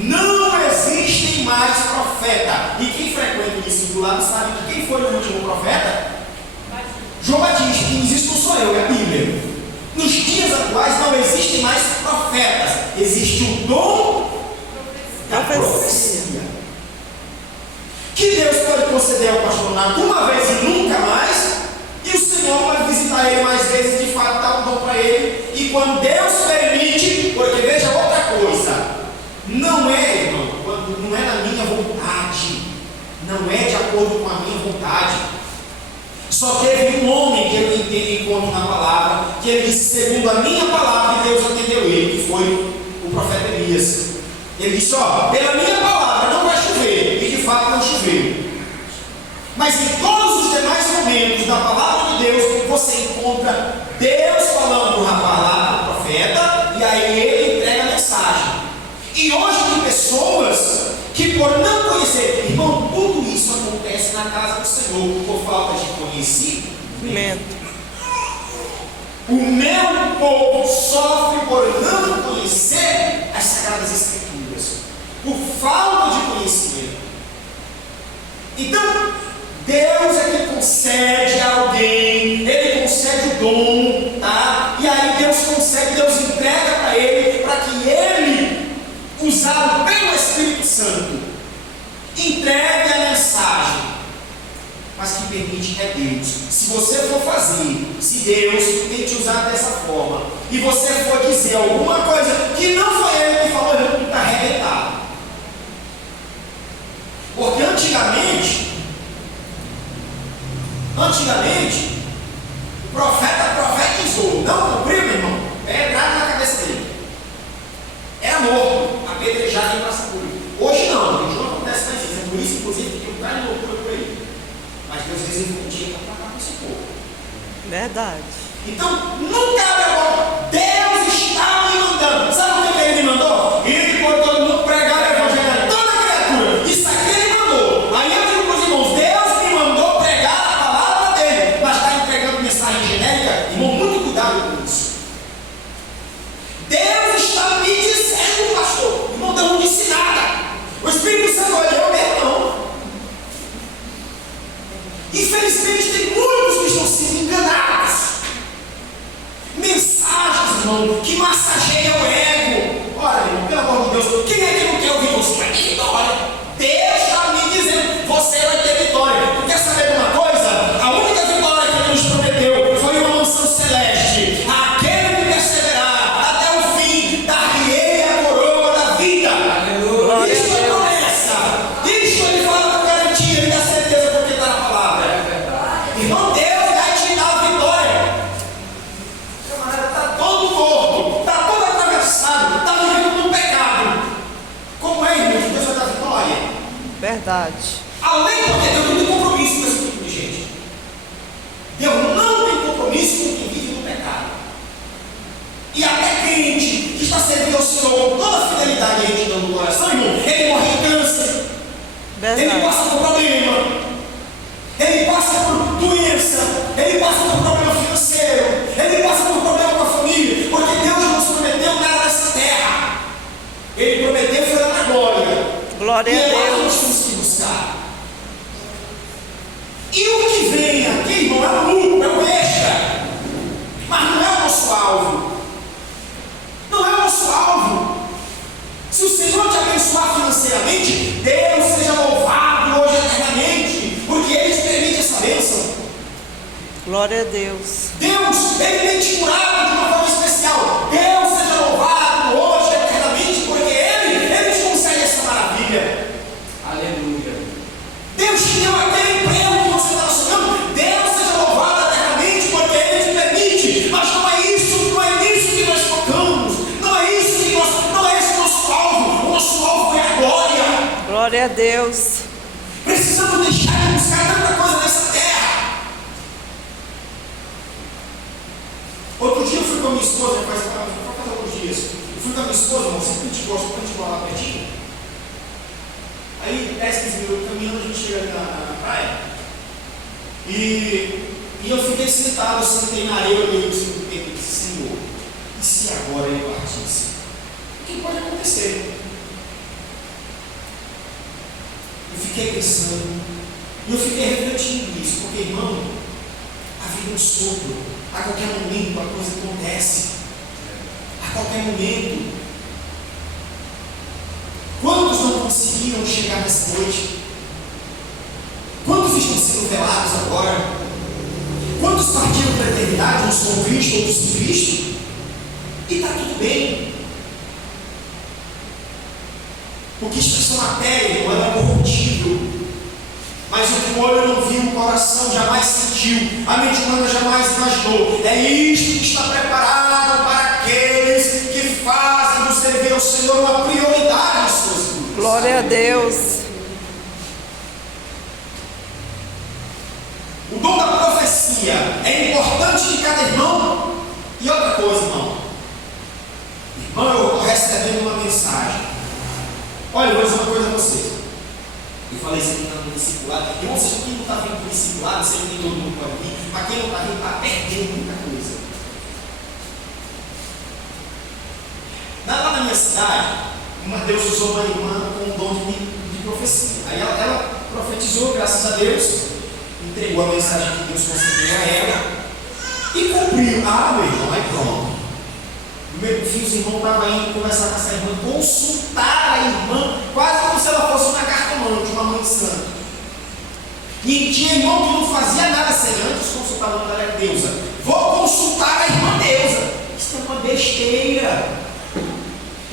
Não existem mais profeta. E quem frequenta o discipulado sabe que quem foi o último profeta? João Batista. Quem diz isso não sou eu, é a Bíblia. Nos dias atuais não existem mais profetas. Existe o dom da profecia, que Deus pode conceder ao pastor Nato uma vez e nunca mais, e o Senhor pode visitar ele mais vezes, de fato dar um dom para ele, e quando Deus permite, porque veja outra coisa, não é, irmão, não é na minha vontade, não é de acordo com a minha vontade. Só teve um homem que eu encontro na palavra, que ele disse, segundo a minha palavra, e Deus atendeu ele, que foi o profeta Elias. Ele disse, pela minha palavra não vai chover, e de fato não choveu. Mas em todos os demais momentos da palavra de Deus, você encontra Deus falando para o rapaz lá, para o profeta, e aí ele entrega a mensagem. E hoje tem pessoas que, por não conhecer, irmão, tudo isso acontece na casa do Senhor, por falta de conhecimento. O meu povo sofre por não conhecer as Sagradas Escrituras, por falta de conhecimento. Então, Deus é que concede a alguém, Ele concede o dom, tá? E aí Deus concede, Deus entrega para ele, para que ele, usado pelo Espírito Santo, entregue a mensagem, mas que permite é Deus. Se você for fazer, se Deus tem te usado dessa forma, e você for dizer alguma coisa que não foi Ele que falou, Ele está arrebentado. Porque antigamente, o profeta profetizou, não cumpriu, meu irmão, pedrada na cabeça dele, era morto, apedrejado em praça pública. Hoje não acontece mais isso, é por isso, inclusive, que um cara de loucura por aí. Mas Deus reservou um dia para tratar com esse povo. Verdade. Então, nunca abre a boca. Deus está me mandando. Sabe o que Ele me mandou? Ele por todo mundo pregar o evangelho a toda criatura. Isso aqui Ele mandou. Aí eu digo para os irmãos, Deus me mandou pregar a palavra dele. Mas está entregando mensagem genérica? Irmão, muito cuidado com isso. Deus está me dizendo, pastor. Irmão, Deus não disse nada. O Espírito Santo olha, eu mesmo não. Infelizmente tem muitos que estão sendo enganados. Mensagens, irmão, que massageiam o ego. Olha, irmão, pelo amor de Deus, quem é que não quer ouvir você? Vai ter vitória. Deus está me dizendo, você vai ter vitória. Tu quer saber de uma coisa? A única vitória que Ele nos prometeu foi uma mansão celeste. Aquele que perseverar até o fim, dar-lhe a coroa da vida. Aleluia. Isso é promessa. Isso Ele fala com garantia, Ele dá certeza porque está na palavra. Irmão, Deus vai te dar a vitória. O camarada está todo morto, está todo atravessado, está vivendo no pecado. Como é, irmão, que Deus vai dar vitória? Verdade. Além porque Deus não tem compromisso com esse tipo de gente. Deus não tem compromisso com quem vive no pecado. E até crente que está servindo ao Senhor com toda a fidelidade e retidão do coração, irmão, ele morre de câncer. Ele Verdade. passa por problema. Ele passa por doença, ele passa por problema financeiro, ele passa por problema com a família, porque Deus não nos prometeu nada nessa terra. Ele prometeu foi na glória. Glória E a é lá que Deus. nós temos que buscar. E o que vem aqui, irmão, é o lucro, é o extra, mas não é o nosso alvo. Não é o nosso alvo. Se o Senhor te abençoar financeiramente, Deus seja louvado hoje eternamente, porque Ele te permite essa bênção. Glória a Deus. Deus, Ele tem te curado de uma forma especial. Deus seja louvado hoje eternamente, porque Ele te concede essa maravilha. Aleluia. Deus te deu aquele emprego que você estava sonhando. Deus seja louvado eternamente, porque Ele te permite. Mas não é isso que nós focamos. Não é esse o nosso alvo. O nosso alvo é a glória. Glória a Deus. Precisamos deixar de buscar tanta coisa nessa terra. Outro dia eu fui com a minha esposa, faz alguns dias. Eu fui com a minha esposa, irmão, sempre a gente gosta de lá pertinho. Aí, 10, 15 minutos caminhando, a gente chega ali na praia. E eu fiquei sentado, eu sentei na areia, olhei no segundo tempo e disse, Senhor, e se agora Ele partisse? O que pode acontecer? fiquei pensando, e eu fiquei refletindo nisso, porque, irmão, a vida é um sopro. A qualquer momento a coisa acontece. A qualquer momento. Quantos não conseguiram chegar nessa noite? Quantos estão sendo velados agora? Quantos partiram para a eternidade, uns com Cristo, outros sem Cristo? E está tudo bem. Porque esta matéria não é corruptível. Mas o que o olho não viu, o coração jamais sentiu, a mente humana jamais imaginou. É isto que está preparado para aqueles que fazem do servir ao Senhor uma prioridade em suas vidas. Glória a Deus. O dom da profecia é importante de cada irmão. E outra coisa, irmão. Irmão, eu estou recebendo uma mensagem. Olha, eu vou dizer uma coisa a vocês. Eu falei isso aqui no discipulado. Irmão, seja quem não está vindo para o discipulado, sei que nem todo mundo pode vir, mas quem não está vindo está perdendo muita coisa. Lá na minha cidade, Deus usou uma irmã com um dom de profecia. Aí ela profetizou, graças a Deus, entregou a mensagem que Deus concedeu a ela e cumpriu. Ah, meu irmão, aí pronto. Meu filho, os irmãos estavam indo conversar com essa irmã, consultar a irmã, quase como se ela fosse uma cartomante, uma mãe santa. E tinha irmão que não fazia nada sem antes consultar o nome dela, deusa. Vou consultar a irmã deusa. Isso é uma besteira.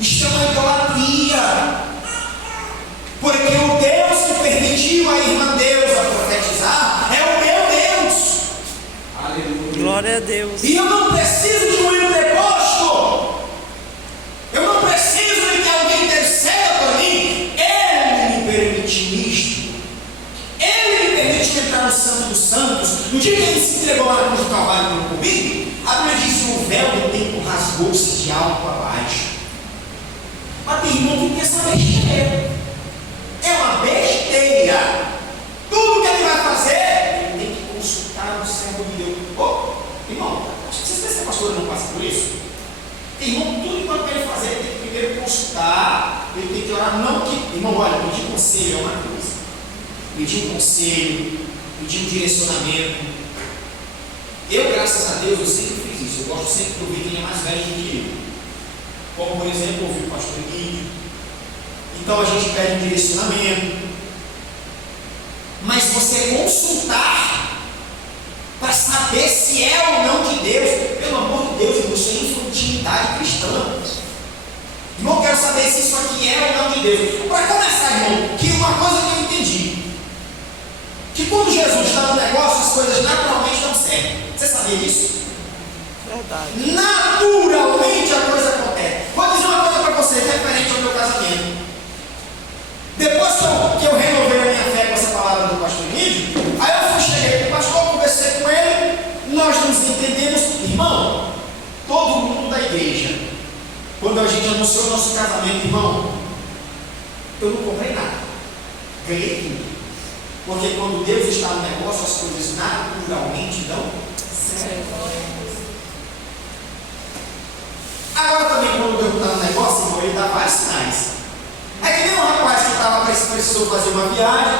Isso é uma idolatria. Porque o Deus que permitiu a irmã deusa profetizar é o meu Deus. Aleluia. Glória a Deus. E eu não preciso de um livro deposto. Eu não preciso de que alguém interceda por mim. Ele me permite isto. Ele me permite entrar no Santo dos Santos. No dia que ele se entregou lá na cruz do Calvário comigo, a Bíblia diz que o véu do templo rasgou-se de alto a baixo. Mas tem irmão que pensa besteira. É uma besteira. Tudo que ele vai fazer, ele tem que consultar o servo de Deus. Irmão, acho que vocês pensam que a pastora não passa por isso? Tem irmão, tudo enquanto ele fazer, ele tem que primeiro consultar, ele tem que orar. Não que, irmão, olha, pedir conselho é uma coisa. Pedir um conselho, pedir um direcionamento. Eu, graças a Deus, eu sempre fiz isso. Eu gosto sempre de ouvir quem é mais velho do que eu. Como, por exemplo, ouvir o pastor Guilherme. Então a gente pede um direcionamento. Mas você consultar para saber se é ou não de Deus, pelo amor de Deus, irmão, isso é infantilidade cristã. Irmão, eu quero saber se isso aqui é ou não de Deus. Para começar, irmão, que uma coisa que eu entendi, que quando Jesus está no negócio, as coisas naturalmente dão certo. Você sabia disso? Verdade. Naturalmente a coisa acontece. Vou dizer uma coisa para vocês, referente ao meu casamento. Depois que eu renovei a minha fé com essa palavra do pastor Nídio, aí eu cheguei com o pastor, conversei com ele, nós nos entendemos. Irmão, todo mundo da igreja, quando a gente anunciou o nosso casamento, irmão, eu não comprei nada, ganhei tudo. Porque quando Deus está no negócio, as coisas naturalmente dão certo. Agora também, quando Deus está no negócio, irmão, ele dá vários sinais. É que nem um rapaz que precisou fazer uma viagem,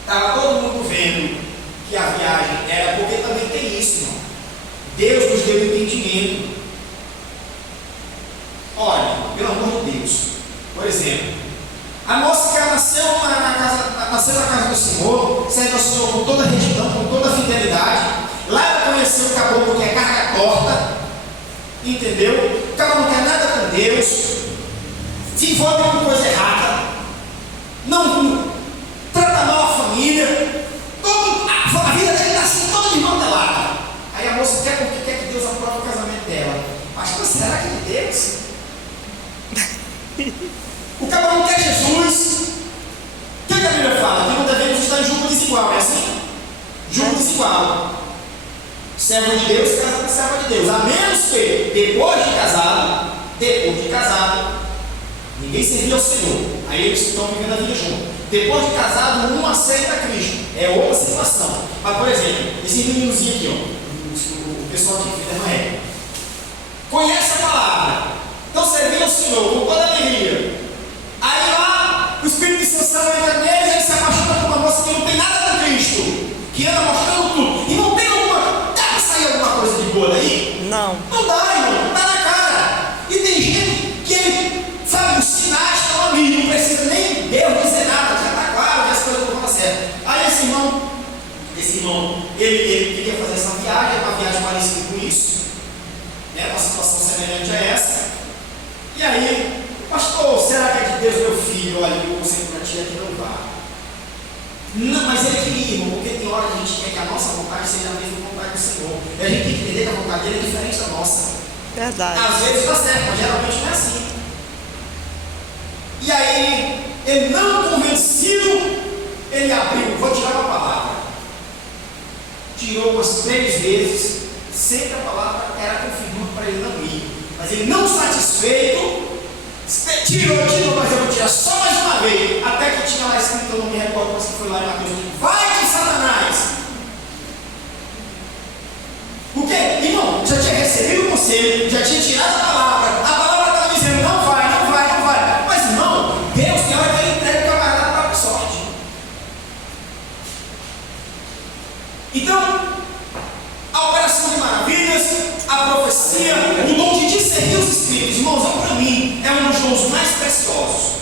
estava todo mundo vendo que a viagem era, porque também tem isso, irmão. Deus nos deu entendimento. Olha, pelo amor de Deus, por exemplo, a moça que nasceu na casa do Senhor, serve ao Senhor com toda retidão, com toda fidelidade. Lá ela conheceu o caboclo que é carga torta, entendeu? O caboclo não quer nada com Deus, se envolve com coisa errada, não trata mal a família, a vida dele está assim toda desmantelada. Aí a moça quer que Deus aprove o casamento dela. Mas será que é de Deus? O caboclo não quer Jesus. O que a Bíblia fala? Que não devemos estar em julgo desigual, é assim? Julgo desigual. Servo de Deus casa com servo de Deus. A menos que, depois de casado, ninguém servia ao Senhor. Aí eles estão vivendo a vida junto. Depois de casado, um aceita Cristo. É outra situação. Mas, por exemplo, esse meninozinho aqui, ó, o pessoal aqui que não é, conhece a palavra. Então servia ao Senhor com toda alegria. Aí lá, o Espírito Santo entra neles, eles ele queria fazer essa viagem, uma viagem parecida com isso, né? Uma situação semelhante a essa. E aí, pastor, será que é de Deus, meu filho? Olha, eu vou sempre para ti, aqui não vá. Não, mas ele queria, irmão, porque tem hora que a gente quer que a nossa vontade seja a mesma vontade do Senhor. E a gente tem que entender que a vontade dele é diferente da nossa. Verdade. Às vezes dá certo, mas geralmente não é assim. E aí, ele não convencido, ele abriu, vou tirar uma palavra. Tirou umas 3 vezes, sempre a palavra era confirmando para ele não ir. Mas ele não satisfeito, tirou, mas eu vou tirar só mais uma vez. Até que tinha lá escrito, eu não me recordo, mas que foi lá em Mateus: vai de Satanás! Porque, irmão, já tinha recebido o conselho, já tinha tirado a palavra estava dizendo, não vai. Mas, irmão, Deus tem hora que ele entrega o camarada para a própria sorte. Então, a operação de maravilhas, a profecia, o dom de discernir os espíritos, irmãos, para mim, é um dos dons mais preciosos.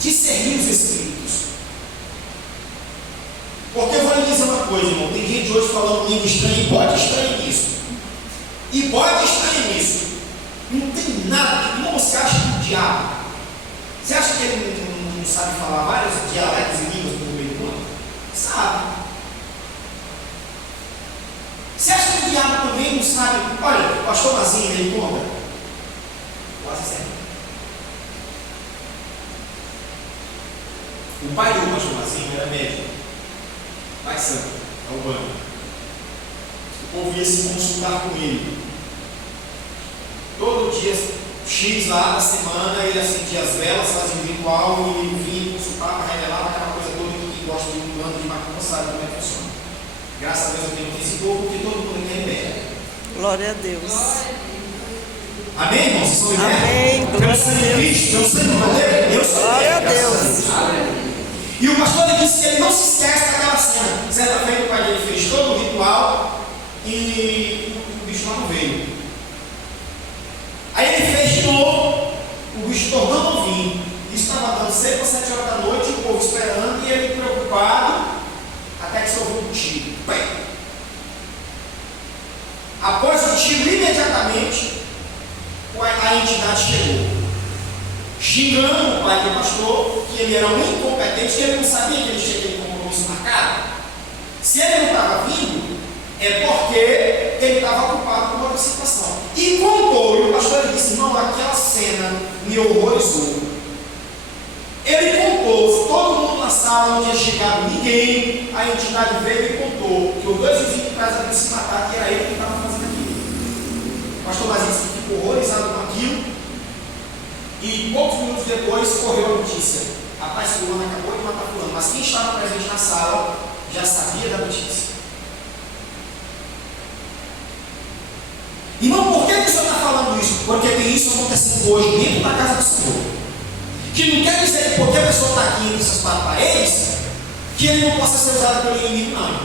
Discernir os espíritos. Porque eu vou lhe dizer uma coisa, irmão, tem gente hoje falando língua estranha, e pode estranho nisso. E pode estranho nisso. Não tem nada, irmão, você acha que o diabo, você acha que ele não sabe falar vários dialetos e línguas do meio do mundo? Sabe. Você acha que o diabo também não sabe? Olha, o pastor Mazinho, ele conta. Quase sempre. O pai do pastor Mazinho era médico. Pai santo, é o banco. O povo ia se consultar com ele. Todo dia, X lá na semana, ele acendia as velas, fazia um ritual, e ele vinha, consultava, revelava aquela coisa toda. Que gosta de um bando de macumba sabe como é que funciona. Graças a Deus eu tenho esse povo, porque todo mundo aqui é liberto. Glória a Deus. Amém, irmãos? Vocês estão libertos? Amém. Pelo sangue de Cristo, pelo sangue do Cordeiro, eu sou Glória a liberto. Deus. E o pastor disse que ele não se esquece daquela cena. Certa feita o pai dele fez todo o ritual e o bicho não veio. Aí ele fez de novo, o bicho tornou não vir. Isso estava dando 6 ou 7 horas da noite, o povo esperando e ele preocupado, até que se ouviu um tiro. Bem, após o tiro, imediatamente a entidade chegou, xingando o pai do pastor, que ele era um incompetente, que ele não sabia que ele tinha aquele compromisso marcado. Se ele não estava vindo, é porque ele estava ocupado com outra situação. E contou, e o pastor disse: irmão, aquela cena me horrorizou. Ele contou, todo mundo na sala não tinha chegado ninguém, a entidade veio e contou que os 2 vizinhos de casa haviam se matado, que era ele que estava fazendo aquilo. O pastor Mazinho ficou horrorizado com aquilo. E poucos minutos depois correu a notícia: rapaz, fulano acabou de matar fulano. Mas quem estava presente na sala já sabia da notícia. Irmão, por que o senhor está falando isso? Porque tem isso acontecendo hoje dentro da casa do Senhor. Que não quer dizer que porque a pessoa está aqui entre essas 4 paredes, que ele não possa ser usado pelo inimigo, não.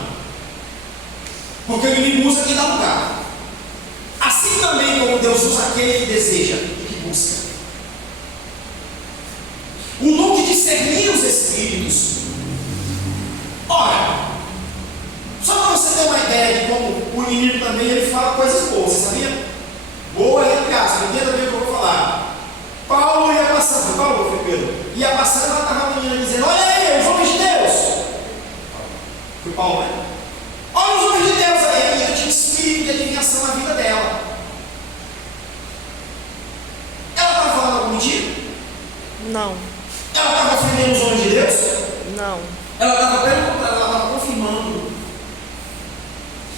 Porque o inimigo usa quem dá lugar. Assim também como Deus usa aquele que deseja e que busca. O dom de discernir os espíritos. Ora, só para você ter uma ideia de como o inimigo também ele fala coisas boas, você sabia? Boa entre aspas, entenda bem o que eu vou falar. Paulo ia passando, Paulo foi Pedro, ia passando, ela estava a menina dizendo: olha aí, os homens de Deus. Foi Paulo, né? Olha os homens de Deus aí, e ela tinha um espírito de adivinhação na vida dela. Ela estava falando algum mentira? Não. Ela estava ofendendo os homens de Deus? Não. Ela estava perguntando, ela estava confirmando.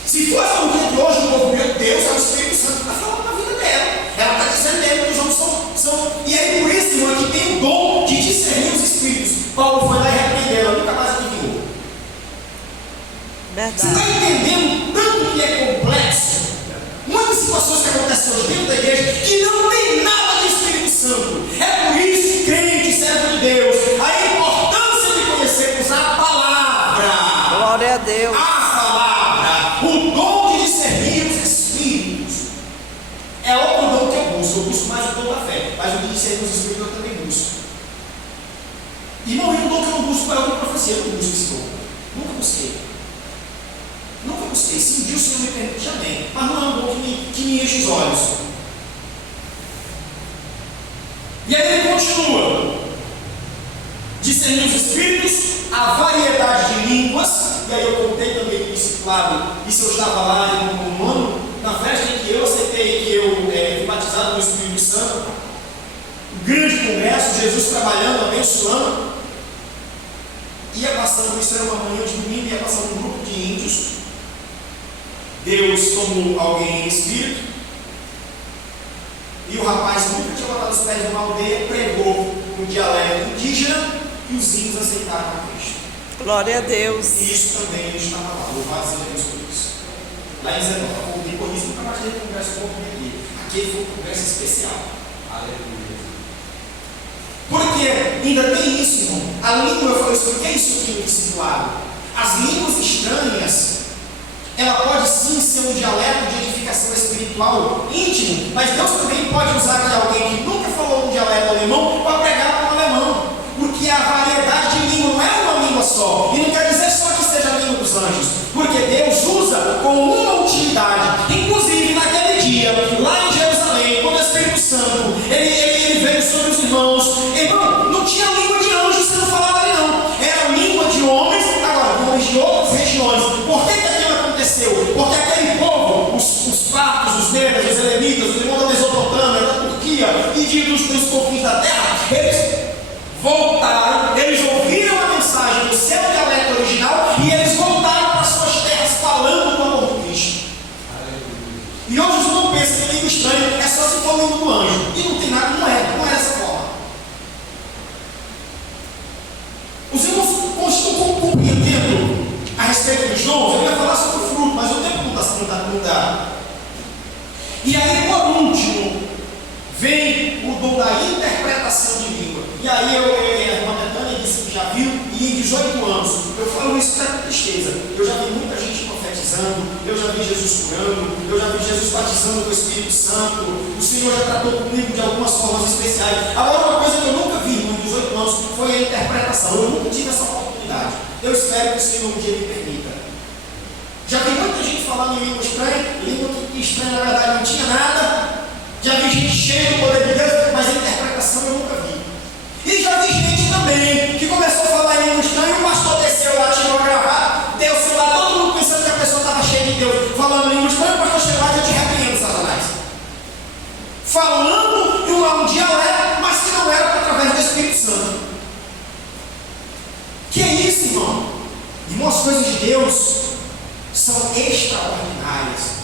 Se fosse um dia de hoje, o povo, meu Deus, é o Espírito Santo que está falando na vida dela. Ela está dizendo mesmo que os homens são. E é por isso, irmão, que tem o dom de discernir os espíritos. Paulo foi lá e repreendeu, ela nunca mais adivinhou. Verdade. Você está entendendo tanto que é complexo? Muitas situações que acontecem hoje dentro da igreja que não tem nada de Espírito Santo. É por isso que crente, servo de Deus, a importância de conhecermos a palavra. Glória a Deus. O dom de discernir os espíritos é outro dom que eu busco mais o dom da fé, mas o de discernir os espíritos eu também busco. Irmão, e o dom que eu não busco é o de profecia, eu não busco esse dom, nunca busquei. busquei. Se um dia o Senhor me permite, amém. Mas não é um dom que me enche os olhos. E aí ele continua. Discernir os espíritos, a variedade de línguas. E aí eu contei também no discipulado, isso eu estava lá no ano, na festa em que eu aceitei que eu fui batizado no Espírito Santo. Um grande congresso, Jesus trabalhando, abençoando. Ia passando, isso era uma manhã de domingo, ia passando um grupo de índios. Deus tomou alguém em espírito. E o rapaz nunca tinha botado os pés numa aldeia, pregou no dialeto indígena e os índios aceitaram a Cristo. Glória a Deus. E isso também ele estava lá, louvado seja Deus por isso. Lá em Zé Nova, depois disso nunca mais teve congresso como aquele. Aquele foi um congresso especial. Aleluia. Porque ainda tem isso, irmão. A língua, eu falei sobre o que é isso aqui no discipulado? As línguas estranhas, ela pode sim ser um dialeto de edificação espiritual íntimo, mas Deus também pode usar de alguém que nunca falou um dialeto alemão para pregar para um alemão, porque a variedade de língua não é uma língua só, e não quer dizer só que seja a língua dos anjos, porque Deus usa com uma utilidade. Inclusive naquele dia, lá em Jerusalém, quando o Espírito Santo ele veio sobre os irmãos, irmão, não tinha língua de anjos sendo falada ali não, era língua de homens, agora homens de outras regiões. Por que aquilo aconteceu? Porque aquele povo, os partos, os medos, os elemitas, os irmãos da Mesopotâmia, da Turquia e dos confins da terra, eles voltaram, eles ouviram a mensagem do seu dialeto original e eles voltaram para suas terras falando do amor de Cristo. E hoje os irmãos pensam que língua estranha é só se for língua do anjo. E não tem nada, não é dessa forma. Os irmãos continuam compreendendo a respeito dos dons. Eu ia falar sobre o fruto, mas o tempo não dá. E aí, por último, vem o dom da interpretação de língua. E aí a irmã Betânia disse que já viu, e em 18 anos, eu falo isso com tristeza, eu já vi muita gente profetizando, eu já vi Jesus curando, eu já vi Jesus batizando com o Espírito Santo, o Senhor já tratou comigo de algumas formas especiais. Agora, uma coisa que eu nunca vi em 18 anos foi a interpretação. Eu nunca tive essa oportunidade. Eu espero que o Senhor um dia me permita. Já vi muita gente falando em língua que estranha na verdade não tinha nada. Já vi gente cheia do poder de Deus, mas a interpretação eu nunca vi. E já vi gente também que começou a falar em língua estranha e o pastor desceu lá, tirou a gravata, deu-se lá, todo mundo pensando que a pessoa estava cheia de Deus, falando em língua estranha, o pastor chegou lá e eu te repreendo, Satanás. Falando em um dialeto, mas que não era através do Espírito Santo. Que é isso, irmão? Irmão, as coisas de Deus são extraordinárias.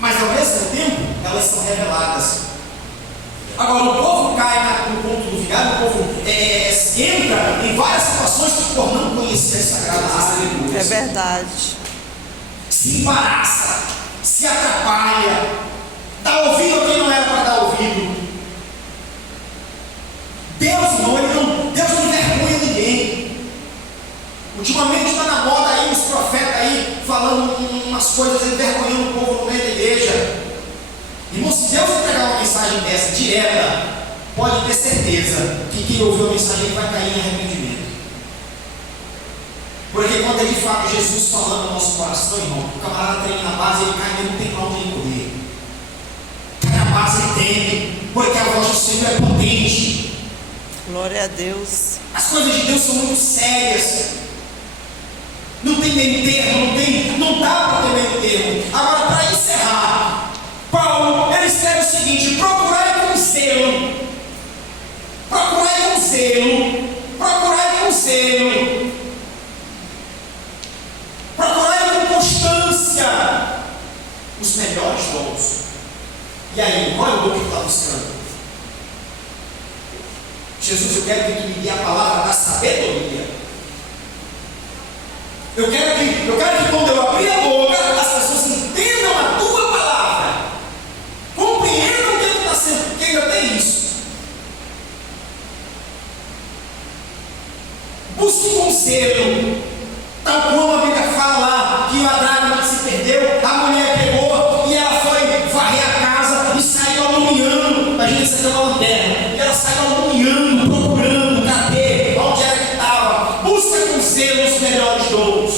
Mas ao mesmo tempo, elas são reveladas. Agora, o povo cai no ponto do vigário, o povo entra em várias situações por não conhecer as sagradas escrituras. É verdade. Se embaraça, se atrapalha, dá ouvido a quem não era para dar ouvido. Deus não envergonha ninguém. Ultimamente está na moda aí, os profetas aí, falando umas coisas, envergonhando o povo no meio da igreja. Irmão, se Deus entregar uma mensagem dessa direta, pode ter certeza que quem ouviu a mensagem vai cair em arrependimento. Porque quando é de fato Jesus falando no nosso coração, irmão, o camarada treina na base, ele cai e não tem para onde ele correr. Cai na base, ele teme, porque a voz do Senhor é potente. Glória a Deus. As coisas de Deus são muito sérias. Não tem meio termo, não dá para ter meio termo. Agora, para encerrar, Paulo, ele escreve o seguinte: procurai com zelo, procurai com zelo, procurai com zelo, procurai com constância os melhores dons. E aí, qual é o dom que está buscando? Jesus, eu quero que tu me dê a palavra da sabedoria. Eu quero que quando eu abrir a boca, as pessoas entendam a tua palavra, compreendam o que está sendo, porque ainda tem isso. Busque conselho, tal como a Bíblia fala lá, que a dracma se perdeu, a mulher pegou e ela foi varrer a casa e saiu alumiando. A gente saiu uma lanterna, e ela saiu alumiando, procurando, cadê, onde era que estava. Busca com zelo os melhores dons.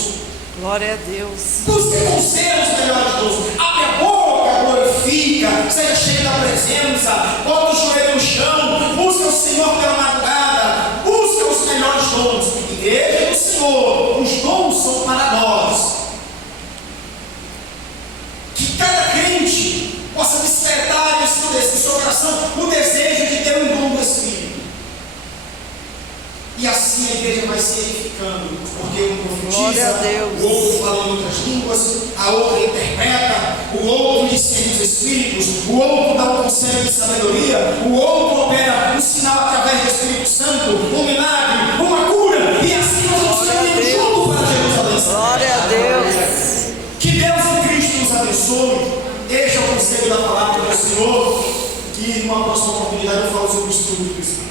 Glória a Deus. Busque conselhos melhores dons. Abre a boca, glorifica, seja cheio da presença, bota o joelho no chão, busca o Senhor pela madrugada, busca os melhores dons. Igreja do Senhor, os dons são para nós. Que cada crente possa despertar em seu coração o desejo de ter um dom do Espírito. E assim a igreja vai se edificando, porque um profetiza, o outro fala em outras línguas, a outra interpreta, o outro discerne os Espíritos, o outro dá um conselho de sabedoria, o outro opera um sinal através do Espírito Santo, um milagre, uma cura, e assim nós vamos caminhando junto para Jerusalém. Glória a Deus. Que Deus em Cristo nos abençoe. Este é o conselho da palavra do Senhor, que numa próxima oportunidade eu falo sobre o estudo do Espírito.